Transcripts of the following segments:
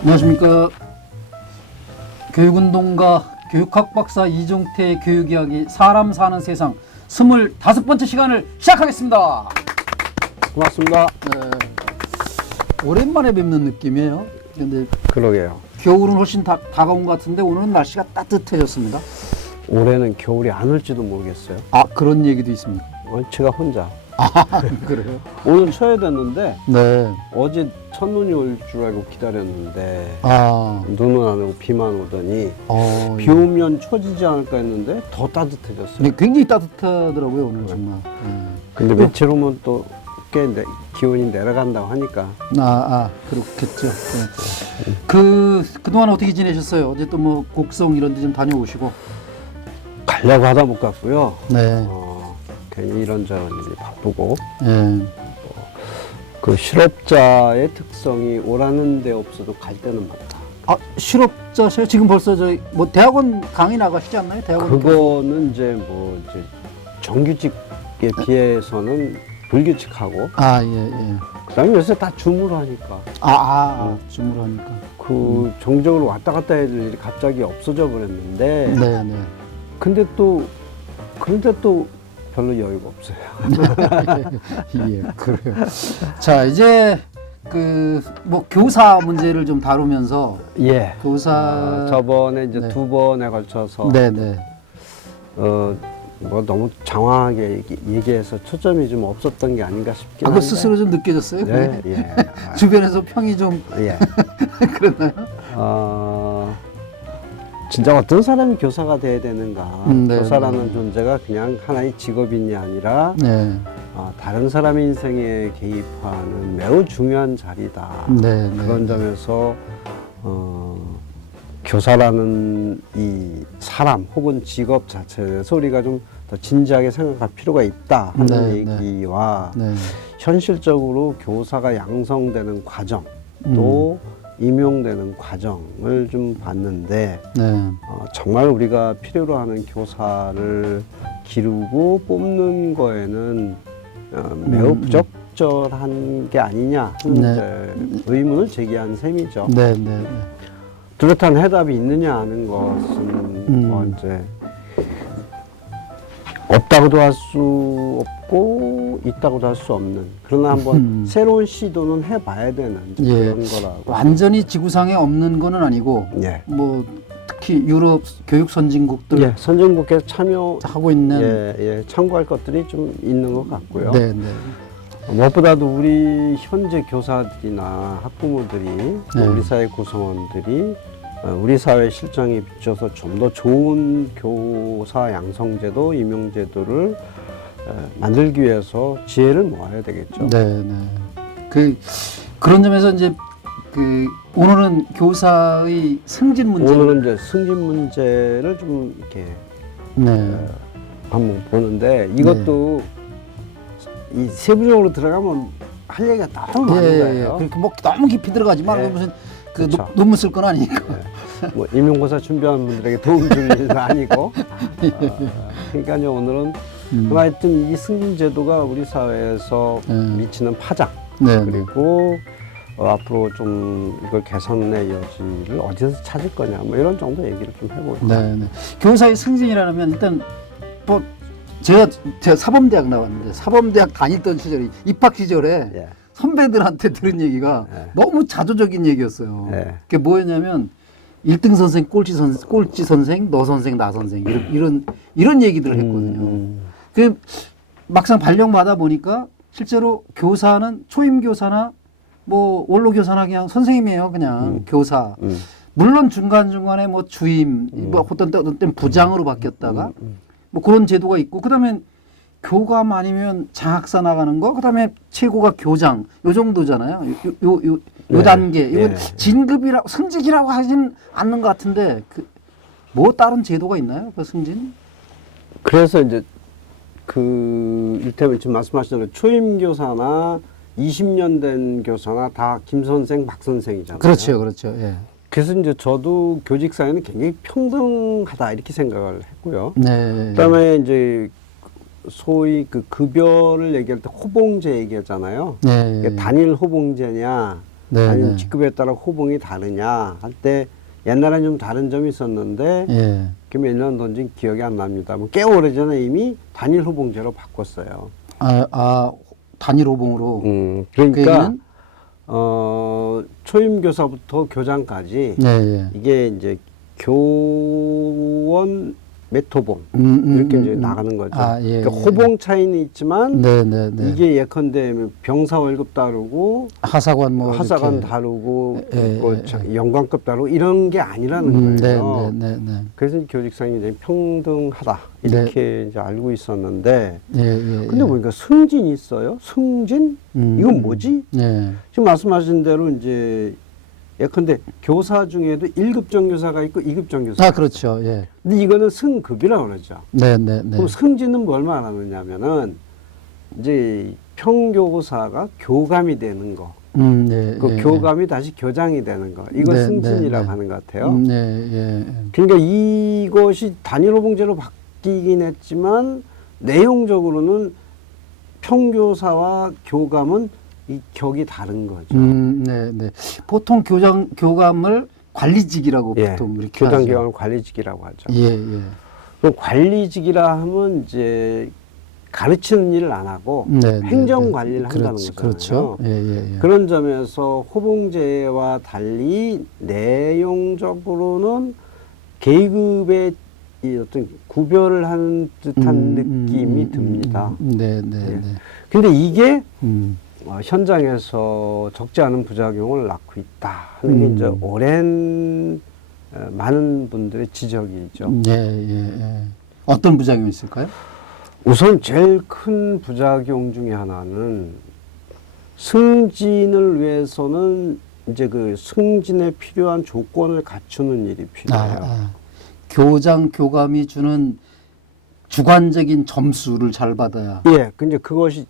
안녕하십니까. 교육운동가 교육학 박사 이종태의 교육이야기 사람 사는 세상 25번째 시간을 시작하겠습니다. 고맙습니다. 네. 오랜만에 뵙는 느낌이에요. 근데 그러게요. 겨울은 훨씬 다가온 것 같은데 오늘은 날씨가 따뜻해졌습니다. 올해는 겨울이 안 올지도 모르겠어요. 아, 그런 얘기도 있습니다. 제가 혼자. 그래요? 오늘 쳐야 됐는데 네. 어제 첫눈이 올 줄 알고 기다렸는데 눈은 안 오고 비만 오더니 비 예. 오면 처지지 않을까 했는데 더 따뜻해졌어요. 네, 굉장히 따뜻하더라고요 오늘 정말. 근데 며칠 오면 또 꽤 기온이 내려간다고 하니까 그렇겠죠. 네. 그동안 어떻게 지내셨어요? 어제 또 뭐 곡성 이런 데 좀 다녀오시고. 가려고 하다 못 갔고요. 네. 괜히 이런저런 일이 바쁘고 네. 그 실업자의 특성이 오라는 데 없어도 갈 때는 많다. 아, 실업자세요? 지금 벌써 뭐 대학원 강의 나가시지 않나요? 대학원 그거는 이제 정규직에 비해서는 불규칙하고 예. 그다음에 요새 다 줌으로 하니까 줌으로 하니까. 정적으로 왔다 갔다 해야 될 일이 갑자기 없어져 버렸는데 네. 그런데 또 별로 여유가 없어요. 예, 그래요. 자, 이제 뭐 교사 문제를 좀 다루면서 예. 교사 저번에 이제 네. 2번에 걸쳐서 네네. 뭐 너무 장황하게 얘기해서 초점이 좀 없었던 게 아닌가 싶긴 그거 한데. 스스로 좀 느껴졌어요? 네, 예. 주변에서 평이 좀 예. 그랬나요? 진짜 어떤 사람이 교사가 돼야 되는가. 네, 교사라는 존재가 그냥 하나의 직업인이 아니라 네. 다른 사람의 인생에 개입하는 매우 중요한 자리다. 네. 그런 점에서 교사라는 이 사람 혹은 직업 자체에 대해서 우리가 좀 더 진지하게 생각할 필요가 있다 하는 얘기와 현실적으로 교사가 양성되는 과정 또 임용되는 과정을 좀 봤는데 정말 우리가 필요로 하는 교사를 기르고 뽑는 거에는 매우 부적절한 게 아니냐 하는 의문을 제기한 셈이죠. 뚜렷한 해답이 있느냐 하는 것은 뭐 이제 없다고도 할 수 없고 있다고도 할 수 없는, 그러나 한번 새로운 시도는 해봐야 되는 그런 거라고. 완전히 지구상에 없는 거는 아니고 뭐 특히 유럽 교육 선진국들 선진국에서 참여하고 있는 참고할 것들이 좀 있는 것 같고요. 무엇보다도 우리 현재 교사들이나 학부모들이 우리 사회 구성원들이 우리 사회 실정에 비춰서 좀 더 좋은 교사 양성제도, 임용제도를 만들기 위해서 지혜를 모아야 되겠죠. 그런 점에서 이제 오늘은 교사의 승진 문제. 오늘은 이제 승진 문제를 좀 이렇게 한번 보는데 이것도 이 세부적으로 들어가면 할 얘기가 너무 많은 거예요. 그렇게 뭐 너무 깊이 들어가지 말고 무슨 논문 쓸 건 아니니까. 뭐 임용고사 준비하는 분들에게 도움 줄 일은 아니고. 그러니까 오늘은 하여튼 이 승진 제도가 우리 사회에서 미치는 파장 그리고 앞으로 좀 이걸 개선의 여지를 어디서 찾을 거냐 뭐 이런 정도 얘기를 좀 해보죠. 교사의 승진이라면 일단 뭐 제가 사범대학 나왔는데 사범대학 다니던 시절에 입학 시절에 선배들한테 들은 얘기가 너무 자조적인 얘기였어요. 그게 뭐였냐면 1등 선생, 꼴찌 선생, 너 선생, 나 선생 이런 얘기들을 했거든요. 그 막상 발령 받아 보니까 실제로 교사는 초임 교사나 뭐 원로 교사나 그냥 선생님이에요. 그냥 교사. 물론 중간중간에 뭐 주임, 뭐 어떤 때 부장으로 바뀌었다가 뭐 그런 제도가 있고, 그다음에 교감 아니면 장학사 나가는 거, 그다음에 최고가 교장 요 정도잖아요. 요 단계. 이건 진급이라고 승직이라고 하진 않는 것 같은데 뭐 다른 제도가 있나요? 그 승진? 그래서 이제 일테면 지금 말씀하신 대로 초임 교사나 20년 된 교사나 다 김 선생, 박 선생이잖아요. 그렇죠. 그래서 이제 저도 교직 사회는 굉장히 평등하다 이렇게 생각을 했고요. 그다음에 이제 소위 급여를 얘기할 때 호봉제 얘기하잖아요. 단일 호봉제냐 네, 아니면 네. 직급에 따라 호봉이 다르냐 할 때 옛날에는 좀 다른 점이 있었는데 예. 그 몇 년 전인지 기억이 안 납니다. 뭐 꽤 오래전에 이미 단일 호봉제로 바꿨어요. 단일 호봉으로. 그 그러니까 얘기는? 초임 교사부터 교장까지 네, 예. 이게 이제 교원 메토봉 이렇게 이제 나가는 거죠. 예, 그러니까 호봉 차이는 있지만 네, 네, 네. 이게 예컨대 병사 월급 다르고 하사관 뭐 하사관 이렇게. 다르고 예, 뭐 영관급 다르고 이런 게 아니라는 거예요. 네, 네, 네. 그래서 교직상이 이제 평등하다 이렇게 이제 알고 있었는데, 예, 예. 근데 보니까 승진이 있어요. 승진? 이건 뭐지? 예. 지금 말씀하신 대로 이제 예컨대 교사 중에도 1급 정교사가 있고 2급 정교사. 그렇죠. 예. 근데 이거는 승급이라고 그러죠. 네, 네, 네. 그럼 승진은 뭘 말하느냐면은 이제 평교사가 교감이 되는 거. 네, 그 예, 교감이 다시 교장이 되는 거. 이걸 네, 승진이라고 네, 네. 하는 것 같아요. 네, 예. 그러니까 이것이 단일 호봉제로 바뀌긴 했지만 내용적으로는 평교사와 교감은 이 격이 다른 거죠. 네, 네. 보통 교감을 관리직이라고 보통 이렇게 교장 하죠. 교감을 관리직이라고 하죠. 예, 예. 그럼 관리직이라 하면 이제 가르치는 일을 안 하고 네, 행정 네, 네. 관리를 한다는 거잖아요. 그렇죠. 예, 예, 예. 그런 점에서 호봉제와 달리 내용적으로는 계급의 이 어떤 구별을 하는 듯한 느낌이 듭니다. 네, 네, 네. 근데 이게 음. 현장에서 적지 않은 부작용을 낳고 있다 하는 게 이제 오랜 많은 분들의 지적이죠. 예, 예, 예. 어떤 부작용이 있을까요? 우선 제일 큰 부작용 중에 하나는 승진을 위해서는 이제 그 승진에 필요한 조건을 갖추는 일이 필요해요. 교장, 교감이 주는 주관적인 점수를 잘 받아야. 예, 근데 그것이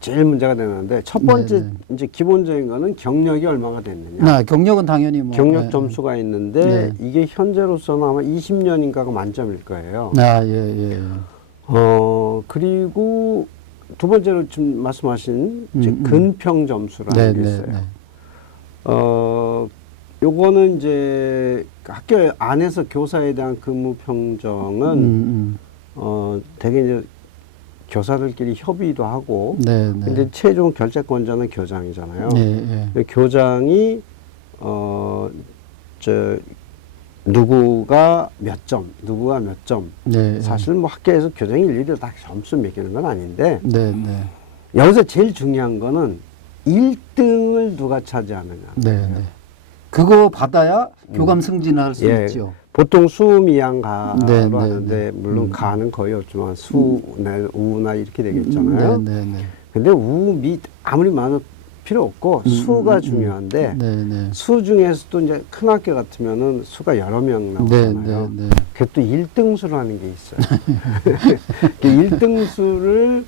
제일 문제가 되는데 첫 번째 네네. 이제 기본적인 거는 경력이 얼마가 됐느냐. 경력은 당연히 뭐. 경력 점수가 있는데 네. 이게 현재로서는 아마 20년인가가 만점일 거예요. 예, 예. 그리고 두 번째로 지금 말씀하신 이제 근평 점수라는 게 있어요. 요거는 이제 학교 안에서 교사에 대한 근무 평정은 되게 이제 교사들끼리 협의도 하고, 근데 최종 결재권자는 교장이잖아요. 교장이 누구가 몇 점, 누구가 몇 점. 사실 뭐 학교에서 교장이 일일이 다 점수 매기는 건 아닌데, 여기서 제일 중요한 거는 1등을 누가 차지하느냐. 그거 받아야 교감 승진을 할 수 있죠. 보통 수미양가로 하는데 물론 가는 거의 없지만 우나 이렇게 되겠잖아요. 근데 미 아무리 많아도 필요 없고 수가 중요한데 수 중에서도 이제 큰 학교 같으면은 수가 여러 명 나오잖아요. 그게 또 1등수를 하는 게 있어요. 그 1등수를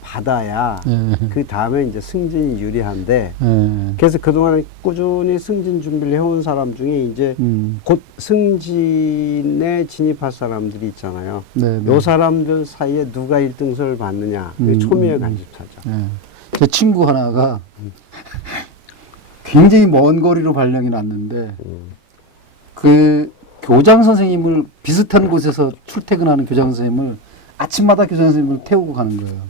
받아야 그 다음에 이제 승진이 유리한데 그래서 그동안 꾸준히 승진 준비를 해온 사람 중에 이제 곧 승진에 진입할 사람들이 있잖아요. 요 사람들 사이에 누가 1등수를 받느냐 그게 초미의 관심사죠. 제 친구 하나가 굉장히 먼 거리로 발령이 났는데 그 교장 선생님을 비슷한 곳에서 출퇴근하는 교장 선생님을 아침마다 교장 선생님을 태우고 가는 거예요.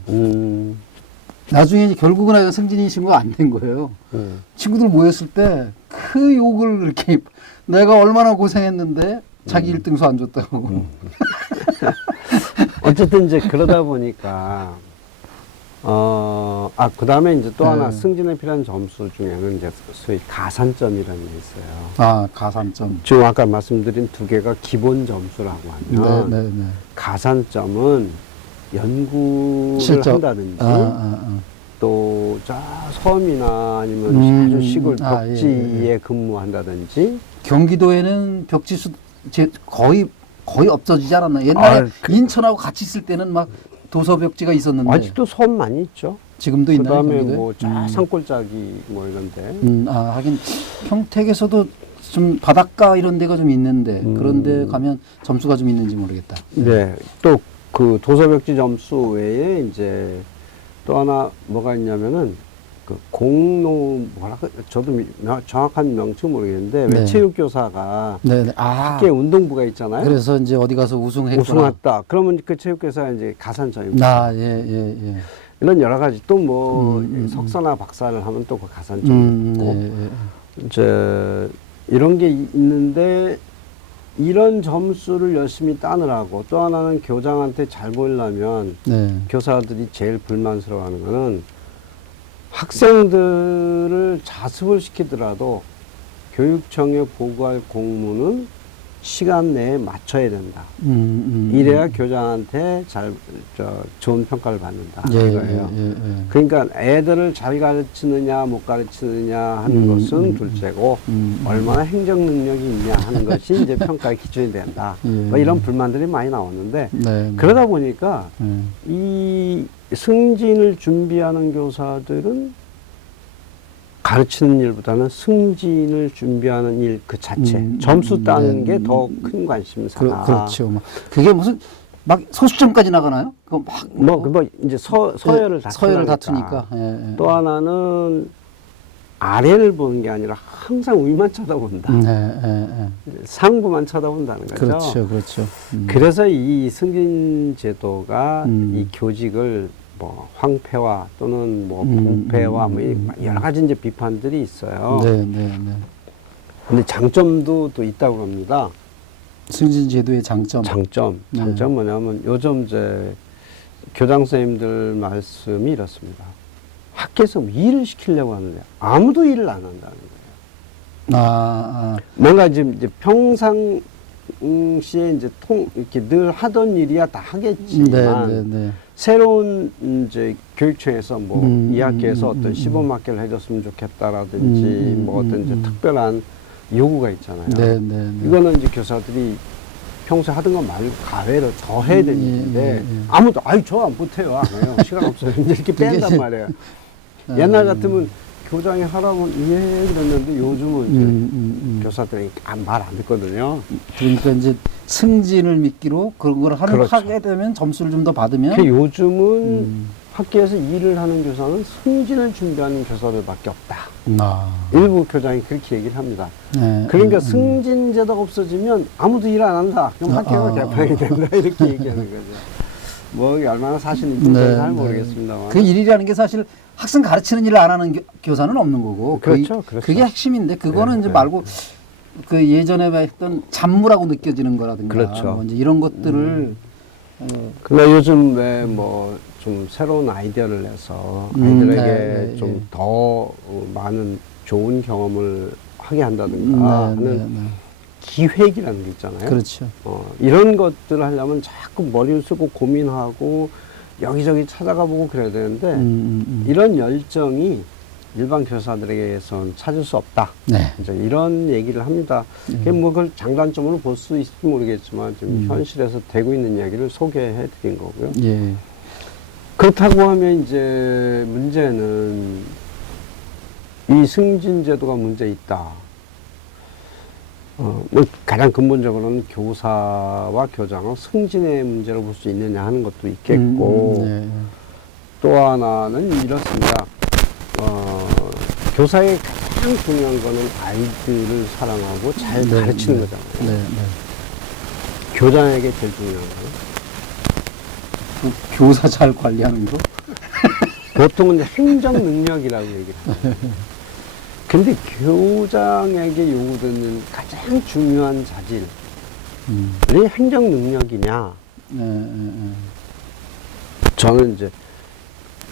나중에 이제 결국은 승진이 신고가 안 된 거예요. 친구들 모였을 때 그 욕을 이렇게 내가 얼마나 고생했는데 자기 1등수 안 줬다고. 어쨌든 이제 그러다 보니까 그 다음에 이제 또 하나 승진에 필요한 점수 중에는 이제 소위 가산점이라는 게 있어요. 가산점. 지금 아까 말씀드린 두 개가 기본 점수라고 하면 가산점은 연구를 실적. 한다든지 또 섬이나 아니면 아주 시골 벽지에 근무한다든지. 경기도에는 벽지수 거의 없어지지 않았나. 옛날에 인천하고 같이 있을 때는 막 도서벽지가 있었는데 아직도 섬 많이 있죠. 지금도 있나요? 그다음에 뭐 산골짜기 뭐 이런데. 하긴 평택에서도 좀 바닷가 이런 데가 좀 있는데 그런데 가면 점수가 좀 있는지 모르겠다. 네. 또 그 도서벽지 점수 외에 이제 또 하나 뭐가 있냐면은 그 공로 저도 정확한 명칭 모르겠는데 왜 네. 체육교사가 네. 학교에 운동부가 있잖아요. 그래서 이제 어디 가서 우승했구나. 우승했다. 그러면 그 체육교사가 이제 가산자유. 예. 이런 여러 가지 또 뭐 석사나 박사를 하면 또 그 가산점이 있고 이제 이런 게 있는데 이런 점수를 열심히 따느라고 또 하나는 교장한테 잘 보이려면 교사들이 제일 불만스러워하는 거는 학생들을 자습을 시키더라도 교육청에 보고할 공문은 시간 내에 맞춰야 된다. 이래야 교장한테 좋은 평가를 받는다. 이거예요. 그러니까 애들을 잘 가르치느냐 못 가르치느냐 하는 것은 둘째고 얼마나 행정 능력이 있냐 하는 것이 이제 평가의 기준이 된다. 뭐 이런 불만들이 많이 나오는데 그러다 보니까 이 승진을 준비하는 교사들은 가르치는 일보다는 승진을 준비하는 일 그 자체, 점수 따는 게 더 큰 관심사다. 그렇죠. 그게 무슨 막 소수점까지 나가나요? 이제 서열을 다투니까. 또 하나는 아래를 보는 게 아니라 항상 위만 쳐다본다. 상부만 쳐다본다는 거죠. 그렇죠. 그래서 이 승진 제도가 이 교직을 뭐 황폐화 또는 뭐 부패화 뭐 여러 가지 이제 비판들이 있어요. 근데 장점도 또 있다고 합니다. 승진 제도의 장점. 장점 뭐냐면 요즘 이제 교장 선생님들 말씀이 이렇습니다. 학교에서 일을 시키려고 하는데 아무도 일을 안 한다는 거예요. 뭔가 이제 평상시에 이제 이렇게 늘 하던 일이야 다 하겠지만 새로운 이제 교육청에서 뭐 이 학교에서 어떤 시범 학교를 해줬으면 좋겠다라든지 뭐 어떤 이제 특별한 요구가 있잖아요. 이거는 이제 교사들이 평소에 하던 것 말고 가외로 더 해야 되는데 아무도 저 못해요 안 해요 시간 없어요 이렇게 뺀단 말이에요. 옛날 같으면 교장이 하라면 그랬는데 요즘은 교사들이 말 안 듣거든요. 그러니까 이제 승진을 미끼로 그런 걸 하게 되면 점수를 좀 더 받으면. 요즘은 학교에서 일을 하는 교사는 승진을 준비하는 교사들밖에 없다. 일부 교장이 그렇게 얘기를 합니다. 그러니까 승진 제도가 없어지면 아무도 일 안 한다. 그럼 학교가 개판이 된다. 이렇게 얘기하는 거죠. 뭐 얼마나 사실인지 잘 모르겠습니다만. 그 일이라는 게 사실 학생 가르치는 일을 안 하는 교사는 없는 거고. 그렇죠. 그게 핵심인데 그거는 이제 말고 그 예전에 했던 잡무라고 느껴지는 거라든가 뭐 이제 이런 것들을. 근데 요즘 왜 뭐 좀 새로운 아이디어를 내서 아이들에게 좀 더 많은 좋은 경험을 하게 한다든가 하는 기획이라는 게 있잖아요. 그렇죠. 이런 것들을 하려면 자꾸 머리를 쓰고 고민하고 여기저기 찾아가 보고 그래야 되는데 이런 열정이 일반 교사들에게선 찾을 수 없다. 이제 이런 얘기를 합니다. 그게 뭐 그걸 장단점으로 볼 수 있을지 모르겠지만 지금 현실에서 되고 있는 이야기를 소개해 드린 거고요. 그렇다고 하면 이제 문제는 이 승진 제도가 문제 있다. 뭐 가장 근본적으로는 교사와 교장은 승진의 문제로 볼 수 있느냐 하는 것도 있겠고 또 하나는 이렇습니다. 교사의 가장 중요한 거는 아이들을 사랑하고 잘 가르치는 거잖아요. 교장에게 제일 중요한 거는 교사 잘 관리하는 거? 보통은 행정 능력이라고 얘기를 해요. 근데 교장에게 요구되는 가장 중요한 자질이 행정 능력이냐? 저는 이제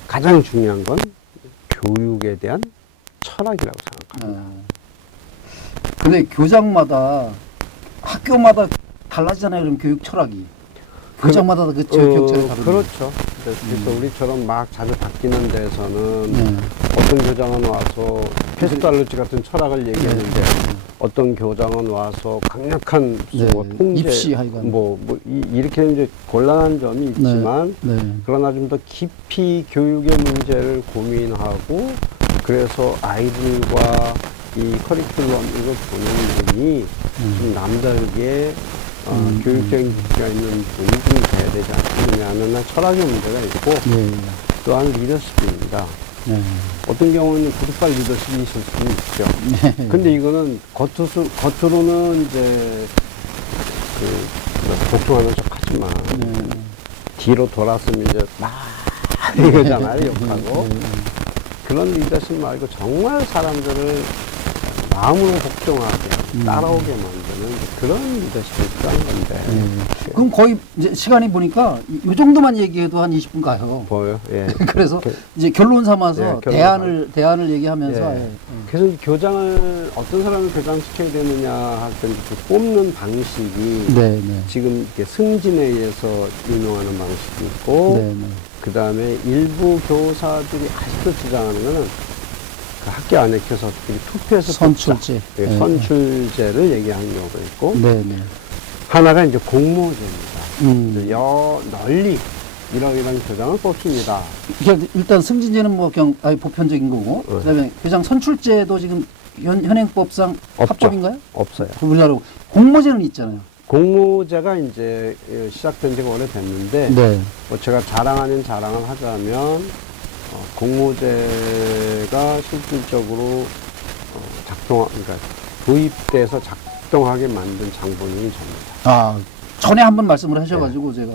가장 중요한 건 교육에 대한 철학이라고 생각합니다. 근데 교장마다 학교마다 달라지잖아요. 그럼 교육 철학이. 교장마다 그 교육 철학이 다르죠. 그렇죠. 그래서 우리처럼 막 자주 바뀌는 데에서는 어떤 교장은 와서 페스토알루치 같은 철학을 얘기했는데 어떤 교장은 와서 강력한 뭐 통제, 입시하여간 이렇게 이제 곤란한 점이 있지만 그러나 좀 더 깊이 교육의 문제를 고민하고 그래서 아이들과 이 커리큘럼을 보는 분이 좀 남다르게 교육적인 깊이가 있는 분이 좀 돼야 되지 않느냐는 철학의 문제가 있고 또한 리더십입니다. 네. 어떤 경우는 구두발 리더십이 있을 수는 있죠. 네. 근데 이거는 겉으로는 이제 보통하는 척 하지만 뒤로 돌았으면 이제 막 이거잖아요, 욕하고. 그런 리더십 말고 정말 사람들을 마음으로 복종하게 따라오게 만드는 그런 리더십이 필요한 건데. 그럼 거의 이제 시간이 보니까 이 정도만 얘기해도 한 20분 가요. 보여요? 예. 그래서 이제 결론 삼아서 예, 대안을 얘기하면서 예. 예. 그래서 이 교장을 어떤 사람을 교장시켜야 되느냐 할 때 그 뽑는 방식이 네, 네. 지금 이렇게 승진에 의해서 임용하는 방식이 있고 네, 네. 그 다음에 일부 교사들이 아직도 주장하는 거는 그 학교 안에 교사들이 투표해서 선출제. 뽑자. 예, 선출제를 얘기하는 경우도 있고 네, 네. 하나가 이제 공모제입니다. 음. 널리 이런 교장을 뽑습니다. 일단 승진제는 뭐 그냥 아예 보편적인 거고, 그다음에 교장 선출제도 지금 현행법상 없죠. 합법인가요? 없어요. 우리나라 공모제는 있잖아요. 공모제가 이제 시작된 지가 오래됐는데 네. 뭐 제가 자랑 아닌 자랑을 하자면 공모제가 실질적으로 그러니까 도입돼서 작동하게 만든 장본인이 접니다. 아, 전에 한번 말씀을 하셔가지고 제가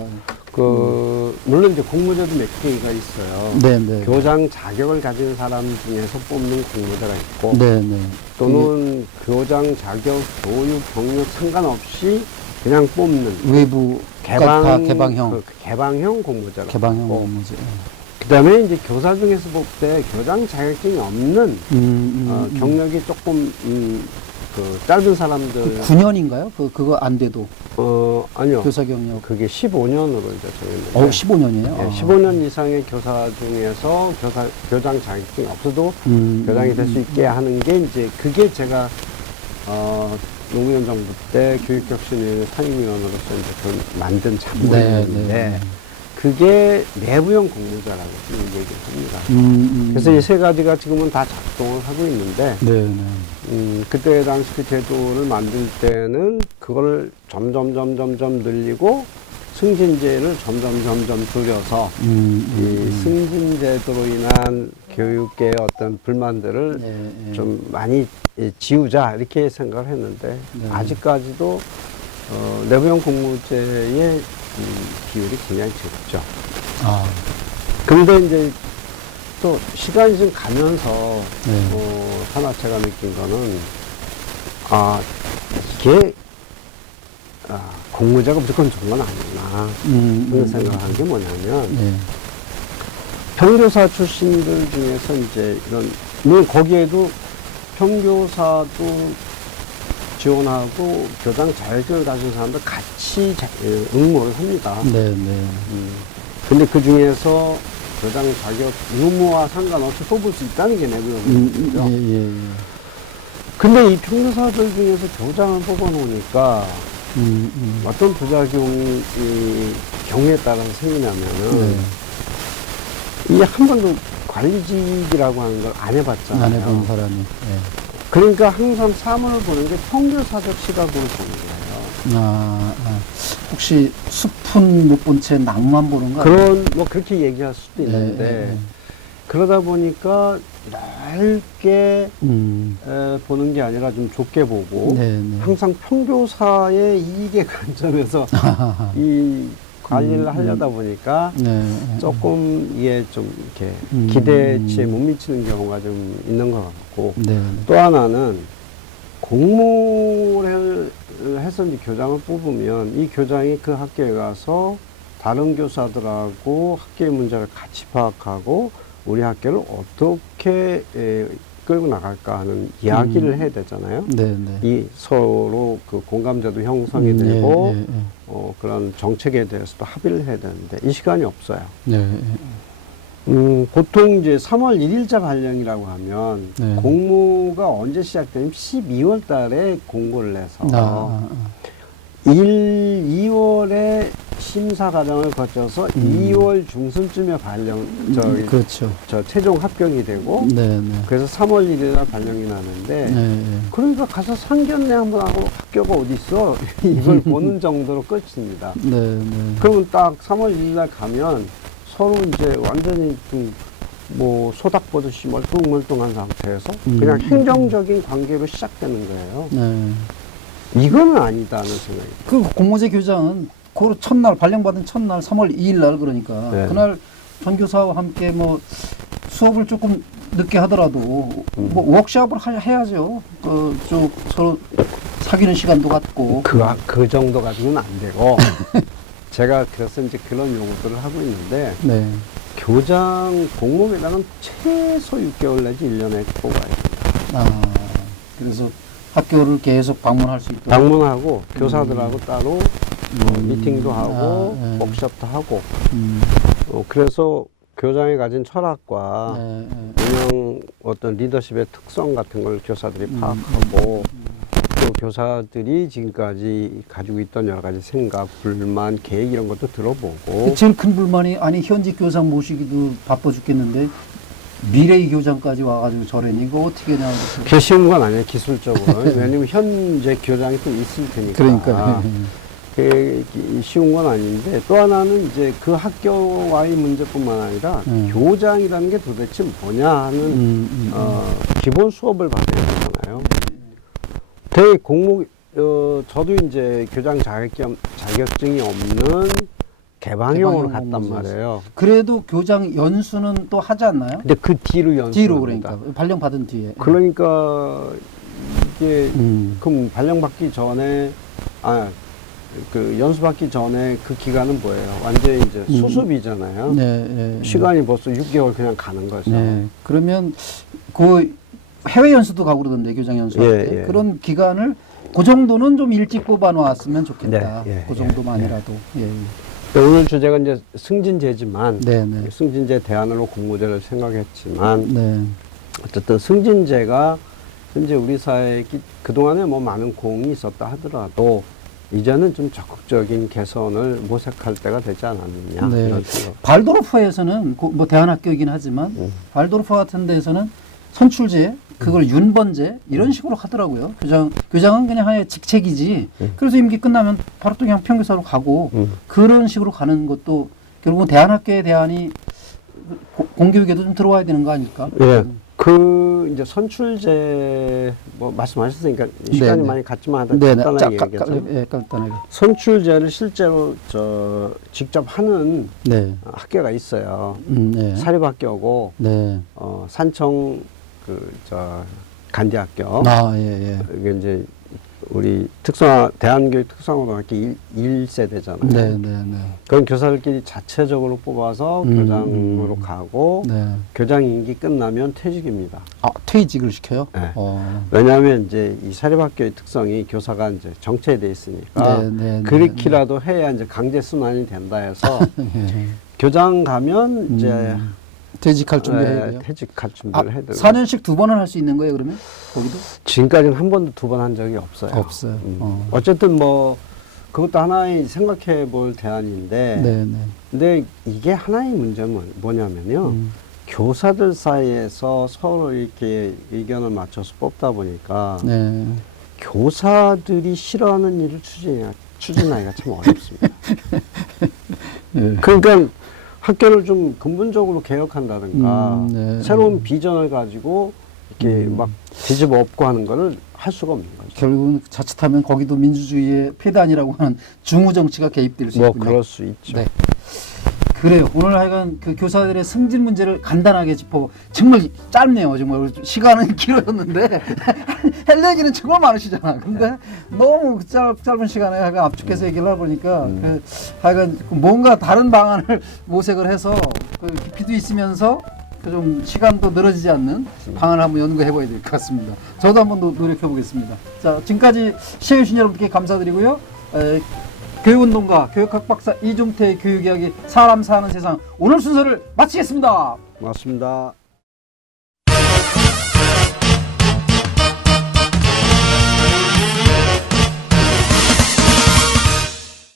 물론 이제 공모제도 몇 개가 있어요. 네, 네. 교장 자격을 가진 사람 중에서 뽑는 공모제가 있고 네, 네. 또는 교장 자격, 교육, 경력 상관없이 그냥 뽑는 외부 개방형 개방형 공모제가 개방형 있고 공모제. 그다음에 이제 교사 중에서 볼 때 교장 자격증이 없는 경력이 조금 그 짧은 사람들 9년인가요? 그거 안 돼도 아니요. 교사 경력 그게 15년으로 이제 정했는데 15년이에요? 네, 15년 이상의 교사 중에서 교장 자격증이 없어도 교장이 될 수 있게 하는 게 이제 그게 제가 노무현 정부 때 교육혁신위원회 상임위원으로서 이제 그 만든 장본인인데 네. 그게 내부형 공모자라고 얘기를 합니다. 그래서 이 세 가지가 지금은 다 작동을 하고 있는데, 네, 그때 당시 그 제도를 만들 때는 그걸 점점 늘리고 승진제를 점점 줄여서 이 승진제도로 인한 교육계의 어떤 불만들을 좀 많이 지우자 이렇게 생각을 했는데 아직까지도 내부형 공모제의 비율이 굉장히 적죠. 그런데 이제 또 시간이 좀 가면서 하나 제가 느낀 거는 이게 공모제가 무조건 좋은 건 아니구나 그런 생각을 한 게 뭐냐면 평교사 출신들 중에서 이제 물론 거기에도 평교사도 지원하고 교장 자격증을 가진 사람들 같이 응모를 합니다. 근데 그 중에서 교장 자격 유무와 상관없이 뽑을 수 있다는 게 내부형이죠. 근데 이 평교사들 중에서 교장을 뽑아놓으니까 어떤 부작용이 경우에 따라서 생기냐면은 이게 한 번도 관리직이라고 하는 걸 안 해봤잖아요. 안 해본 사람이. 그러니까 항상 사문을 보는 게 평교사적 시각으로 보는 거예요. 혹시 숲은 못 본 채 낭만 보는 거 아니에요? 뭐 그렇게 얘기할 수도 있는데 그러다 보니까 넓게 보는 게 아니라 좀 좁게 보고 항상 평교사의 이익의 관점에서 이 관리를 하려다 보니까 조금 이게 좀 이렇게 기대치에 못 미치는 경우가 좀 있는 것 같고 또 하나는 공모를 해서 이제 교장을 뽑으면 이 교장이 그 학교에 가서 다른 교사들하고 학교의 문제를 같이 파악하고 우리 학교를 어떻게 끌고 나갈까 하는 이야기를 해야 되잖아요. 이 서로 그 공감대도 형성이 되고 그런 정책에 대해서도 합의를 해야 되는데 이 시간이 없어요. 보통 이제 3월 1일자 발령이라고 하면 공모가 언제 시작되냐면 12월 달에 공고를 내서 2월에 심사 과정을 거쳐서 2월 중순쯤에 발령, 저 최종 합격이 되고, 그래서 3월 1일 날 발령이 나는데, 그러니까 가서 상견례 한번 하고 학교가 어디 있어? 이걸 보는 정도로 끝입니다. 그러면 딱 3월 1일 날 가면 서로 이제 완전히 좀 뭐 소닥 보듯이 멀뚱멀뚱한 상태에서 그냥 행정적인 관계로 시작되는 거예요. 네. 이거는 아니다는 생각이. 그 공모제 교장은 그 첫날 발령받은 첫날 3월 2일 날 그러니까 네. 그날 전교사와 함께 뭐 수업을 조금 늦게 하더라도 뭐 워크숍을 해야죠. 쭉 서로 사귀는 시간도 갖고. 그 정도 가지고는 안 되고 제가 그래서 이제 그런 요구들을 하고 있는데 네. 교장 공모회장은 최소 6개월 내지 1년에 뽑아야 됩니다. 그래서 학교를 계속 방문할 수 있도록. 방문하고 교사들하고 따로 미팅도 하고 네. 워크숍도 하고 그래서 교장이 가진 철학과 운영 어떤 리더십의 특성 같은 걸 교사들이 파악하고 또 교사들이 지금까지 가지고 있던 여러 가지 생각, 불만, 계획 이런 것도 들어보고 제일 큰 불만이 아니 현직 교사 모시기도 바빠 죽겠는데 미래의 교장까지 와가지고 저래니 이거 어떻게 하냐고. 그게 쉬운 건 아니에요 기술적으로. 왜냐면 현재 교장이 또 있을 테니까. 그러니까. 그게 쉬운 건 아닌데 또 하나는 이제 그 학교와의 문제뿐만 아니라 교장이라는 게 도대체 뭐냐 하는 기본 수업을 받아야 되잖아요. 되게 저도 이제 교장 자격증이 없는 개방형으로 갔단 말이에요. 그래도 교장 연수는 또 하지 않나요? 근데 그 뒤로 연수. 뒤로 그러니까 발령 받은 뒤에. 그러니까 이게 그럼 발령 받기 전에 그 연수 받기 전에 그 기간은 뭐예요? 완전히 이제 수습이잖아요. 네. 시간이 벌써 6개월 그냥 가는 거죠. 네. 그러면 그 해외 연수도 가고 그러던데 교장 연수할 때 그런 기간을 그 정도는 좀 일찍 뽑아 놓았으면 좋겠다. 그 정도만이라도. 오늘 주제가 이제 승진제지만 네. 승진제 대안으로 공모제를 생각했지만 어쨌든 승진제가 현재 우리 사회에 그동안에 뭐 많은 공이 있었다 하더라도 이제는 좀 적극적인 개선을 모색할 때가 되지 않았느냐. 이런 생각. 발도르프에서는 뭐 대안학교이긴 하지만 발도르프 같은 데에서는 선출제, 그걸 윤번제 이런 식으로 하더라고요. 교장은 그냥 하나의 직책이지. 그래서 임기 끝나면 바로 또 그냥 평교사로 가고 그런 식으로 가는 것도 결국은 대안학교의 대안이 공교육에도 좀 들어와야 되는 거 아닐까? 예. 그 이제 선출제 뭐 말씀하셨으니까 시간이 많이 갔지만 간단하게 얘기하자면 간단하게. 선출제를 실제로 직접 하는 학교가 있어요. 사립학교고 산청 간디학교. 이게 이제 우리 대한교육 특성고등학교 1세대잖아요. 그런 교사들끼리 자체적으로 뽑아서 교장으로 가고 교장 임기 끝나면 퇴직입니다. 퇴직을 시켜요? 네. 왜냐하면 이제 이 사립학교의 특성이 교사가 이제 정체돼 있으니까 그렇게라도 해야 이제 강제 순환이 된다 해서 교장 가면 이제 퇴직할 준비해야 돼요. 퇴직할 준비를 해야 돼요. 4년씩 2번을 할 수 있는 거예요, 그러면? 거기도? 지금까지는 한 번도 2번 한 적이 없어요. 없어요. 어쨌든 뭐 그것도 하나의 생각해 볼 대안인데 근데 이게 하나의 문제는 뭐냐면요. 교사들 사이에서 서로 이렇게 의견을 맞춰서 뽑다 보니까 교사들이 싫어하는 일을 추진하기가 참 어렵습니다. 그러니까 학교를 좀 근본적으로 개혁한다든가 새로운 비전을 가지고 이렇게 막 뒤집어 엎고 하는 거를 할 수가 없는 거죠. 결국은 자칫하면 거기도 민주주의의 폐단이라고 하는 중우 정치가 개입될 수 있군요. 그럴 수 있죠. 네. 그래요. 오늘 하여간 그 교사들의 승진 문제를 간단하게 짚어 정말 짧네요. 정말 시간은 길어졌는데 할 얘기는 정말 많으시잖아. 근데 너무 짧은 시간에 하여간 압축해서 얘기를 하다 보니까 하여간 뭔가 다른 방안을 모색을 해서 그 깊이도 있으면서 좀 시간도 늘어지지 않는 방안을 한번 연구해봐야 될 것 같습니다. 저도 한번 노력해 보겠습니다. 자, 지금까지 시청해주신 여러분께 감사드리고요. 교육운동가 교육학 박사 이종태의 교육이야기 사람 사는 세상 오늘 순서를 마치겠습니다. 고맙습니다.